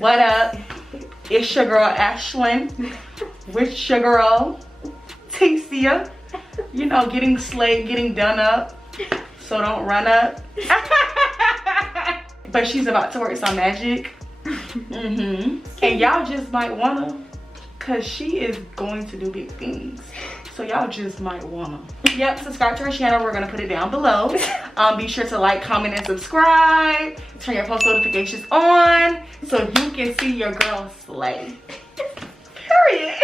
What up? It's your girl Ashlyn with your girl Tesia. You know, getting slayed, getting done up. So don't run up. But she's about to work some magic. And y'all just might wanna, cause she is going to do big things. So y'all just might wanna. Yep, subscribe to her channel. We're gonna put it down below. Be sure to like, comment, and subscribe. Turn your post notifications on so you can see your girl slay. Period.